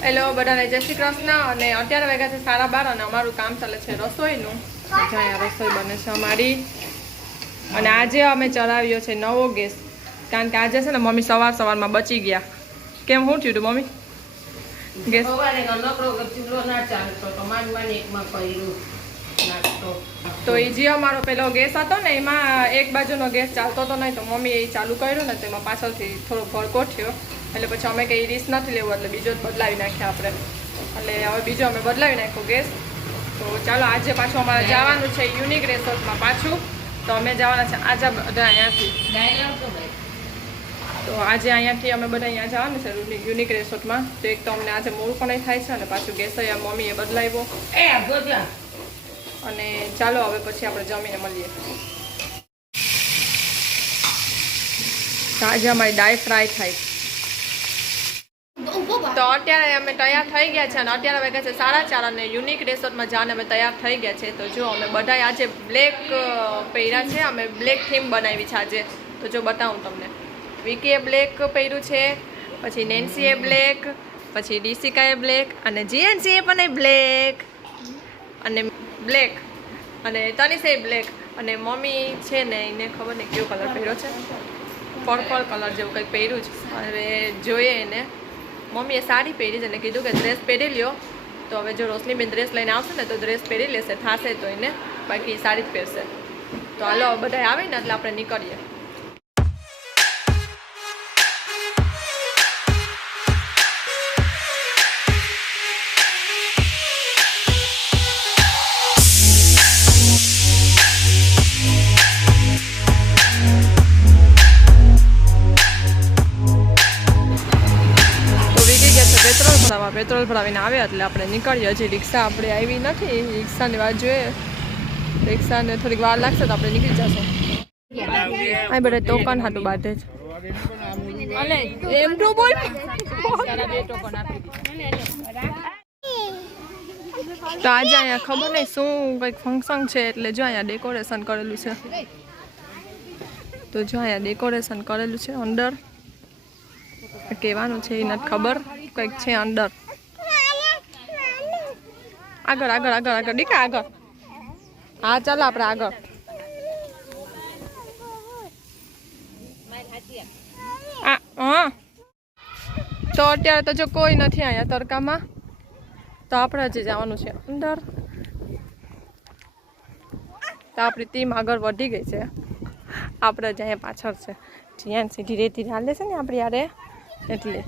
Hello બધાને જય શ્રી કૃષ્ણ અને અત્યારે વાગ્યા છે 12:30 અને અમારું કામ ચાલે છે રસોઈનું જ્યાં રસોઈ બને છે અમારી અને આજે અમે ચલાવ્યો છે નવો ગેસ કારણ કે આજે છે ને મમ્મી સવારમાં બચી ગયા કેમ શું થયું હતું મમ્મી ગેસ તો એ જે અમારો પેલો ગેસ હતો ને એમાં એક બાજુનો ગેસ ચાલતો હતો નહીં તો મમ્મી એ ચાલુ કર્યું ને તેમાં પાછળથી થોડો ભડકો થયો એટલે પછી અમે કંઈ રીસ નથી લેવું એટલે બીજો જ બદલાવી નાખ્યા આપણે એટલે હવે બીજો અમે બદલાવી નાખ્યો ગેસ તો ચાલો આજે પાછું અમારે જવાનું છે યુનિક રિસોર્ટમાં પાછું તો અમે જવાના છે આજે બધા અહીંયાથી તો આજે અહીંયાથી અમે બધા અહીંયા જવાનું છે યુનિક રિસોર્ટમાં તો એક તો અમને આજે મોડું પણ થાય છે અને પાછું ગેસ મમ્મીએ બદલાવ્યો અને ચાલો હવે પછી આપણે જમીને મળીએ તો આજે અમારી ડાય ફ્રાય થાય તો અત્યારે અમે તૈયાર થઈ ગયા છે અને અત્યારે વાગ્યા છે 4:30 અને યુનિક રિસોર્ટમાં જઈને અમે તૈયાર થઈ ગયા છે તો જો અમે બધા આજે બ્લેક પહેર્યા છે અમે બ્લેક થીમ બનાવી છે આજે તો જો બતાવું તમને વિકીએ બ્લેક પહેર્યું છે પછી નેન્સીએ બ્લેક પછી ડીસિકાએ બ્લેક અને જીએનસીએ પણ બ્લેક અને બ્લેક અને તનિષે બ્લેક અને મમ્મી છે ને એને ખબર નહીં કયો કલર પહેર્યો છે પર્પલ કલર જેવું કંઈક પહેર્યું છે હવે જોઈએ એને મમ્મીએ સાડી પહેરી છે અને કીધું કે ડ્રેસ પહેરી લ્યો તો હવે જો રોશનીબેન ડ્રેસ લઈને આવશે ને તો ડ્રેસ પહેરી લેશે થશે તો એને બાકી સાડી જ પહેરશે તો હાલો બધા આવે ને એટલે આપણે નીકળીએ પેટ્રોલ ભરાવીને આવ્યા એટલે આપણે નીકળીએ હજી રિક્ષા આપણે આવી નથી રિક્ષાની વાત જોઈએ રિક્ષાને થોડીક વાર લાગશે તો આપણે નીકળી જશું આ બધા ટોકન હાટું બાંધે છે એમ તો બોલ તો આજે અહીંયા ખબર નહીં શું કંઈક ફંક્શન છે એટલે જો અહીંયા ડેકોરેશન કરેલું છે તો જો અહીંયા ડેકોરેશન કરેલું છે અંદર કહેવાનું છે એ નથી ખબર કંઈક છે અંદર આગળ આગળ આગળ આગળ દીકા આગળ હા ચાલો આપણે આગળ હા તો અત્યારે તો જો કોઈ નથી અહીંયા તડકામાં તો આપણે હજી જવાનું છે અંદર તો આપણી ટીમ આગળ વધી ગઈ છે આપણે જ અહીંયા પાછળ છે જ્યાં ધીરે ધીરે હાલે છે ને આપણે યારે એટલે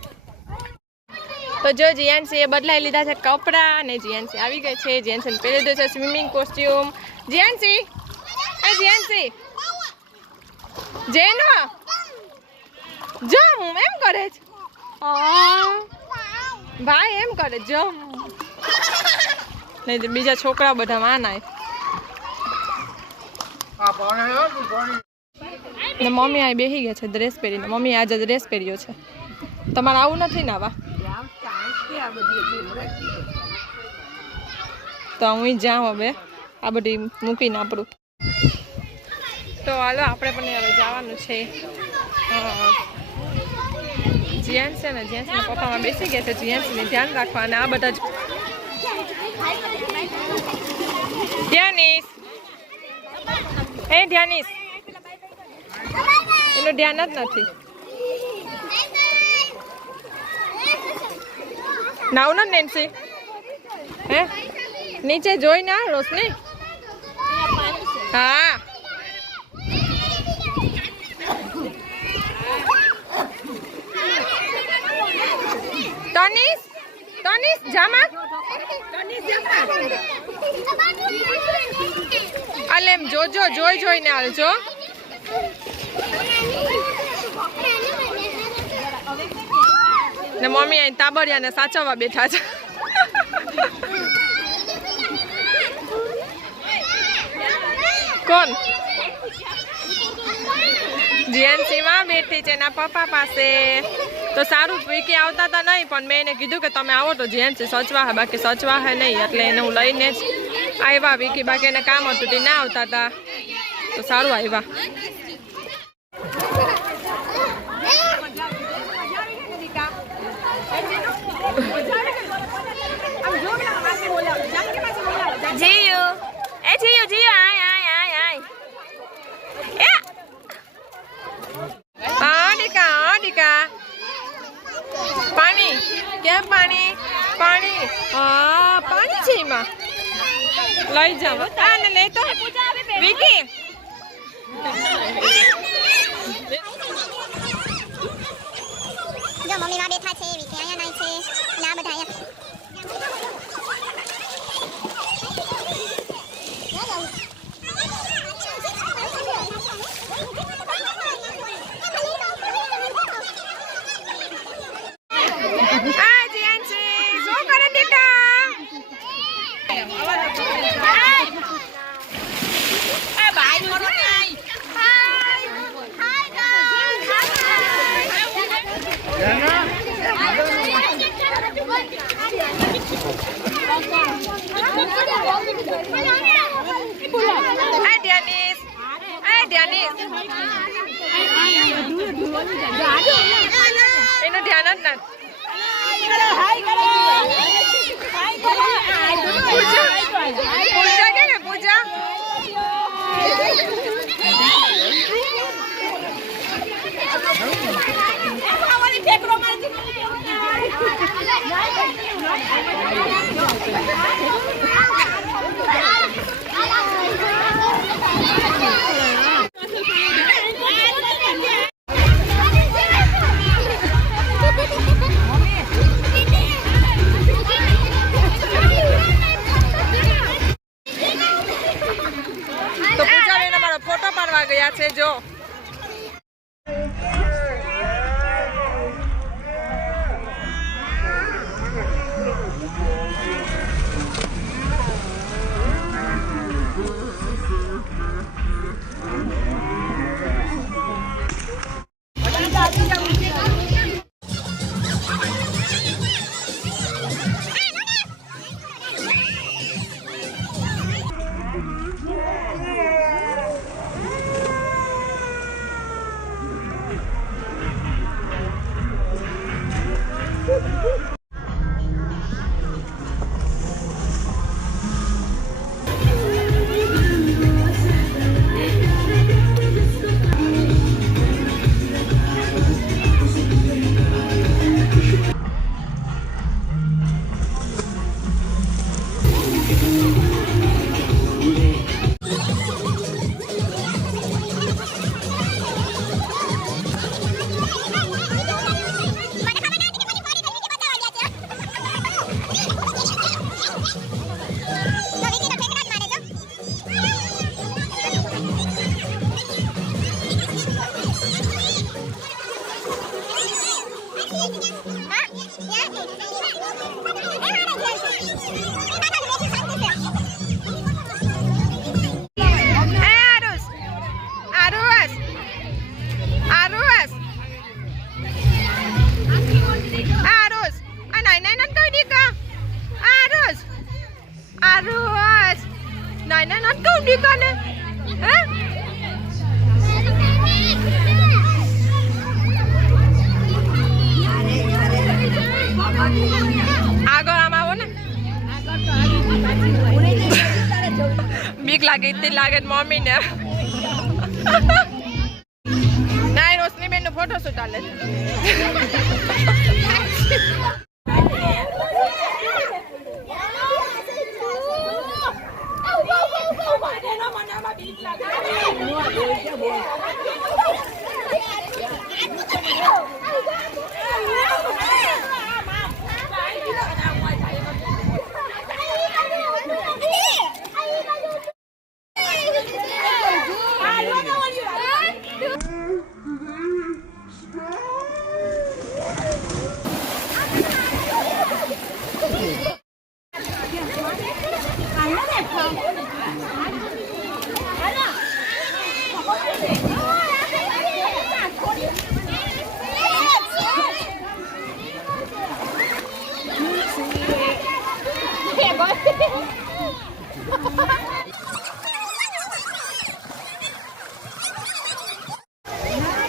તો જો જીએનસી એ બદલાઈ લીધા છે કપડાં અને જીએનસી આવી ગઈ છે જીએનસી પહેરી દીધો છે સ્વિમિંગ કોસ્ટ્યુમ જીએનસી એ જીએનસી જેનો જમ એમ કરે છે ભાઈ એમ કરે જમ નહીં બીજા છોકરા બધા માનાય ને મમ્મી આ બેસી ગયા છે ડ્રેસ પહેરીને મમ્મી આજે ડ્રેસ પહેર્યો છે તમારે આવું નથી ને આવા તો હું જાઉં હવે આ બધી મૂકીને આપણું તો હાલો આપણે પણ હવે જવાનું છે જીએન્સ છે ને જીએન્સના પપ્પામાં બેસી ગયા છે જીએન્સને ધ્યાન રાખવા અને આ બધા જ ધ્યાનીશ એ ધ્યાનીશ એનું ધ્યાન જ નથી નાવ ના નેન્સી હે નીચે જોઈ ના રોશની હા તનિષ તનિષ જામા અલે એમ જોજો જોઈને હાલજો ને મમ્મી અહીં તાબડિયાને સાચવવા બેઠા છે કોણ જીએનસી માં બેઠી છે એના પપ્પા પાસે તો સારું વિકી આવતા હતા નહીં પણ મેં એને કીધું કે તમે આવો તો જીએનસી સચવા હે બાકી સચવા હે નહીં એટલે એને હું લઈને જ આવ્યા વિકી બાકી એને કામ હતું તે ના આવતા હતા તો સારું આવ્યા જીયુ એ જીયુ જીયુ આય આય આય આય એ ડીકા પાણી કેમ પાણી પાણી હા પાણી છે એમાં લઈ જાવ આ ને લે તો વિકી જો મમ્મી માં બેઠા છે વિકી અહીંયા નાઈ છે ના બધા અહીંયા એનું ધ્યાન જ ના પૂજા કે પૂજા તો પૂજા બેન અમારો ફોટો પાડવા ગયા છે જો બીક લાગે ઇતની લાગે મમ્મી ને ના રોશની બેન નો ફોટો શૂટ આલે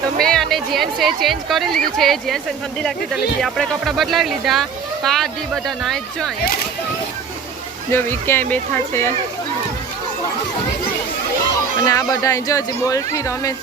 તો મેં અને જેન્ટ્સે ચેન્જ કરી લીધું છે. જેન્ટ્સને ઠંડી લાગતી એટલે આપણે કપડાં બદલાવી લીધા. પાડી બધા નાઈ જ જો અહીંયા જો ક્યાંય બેઠા છે અને આ બધા જો હજી બોલથી રમે છે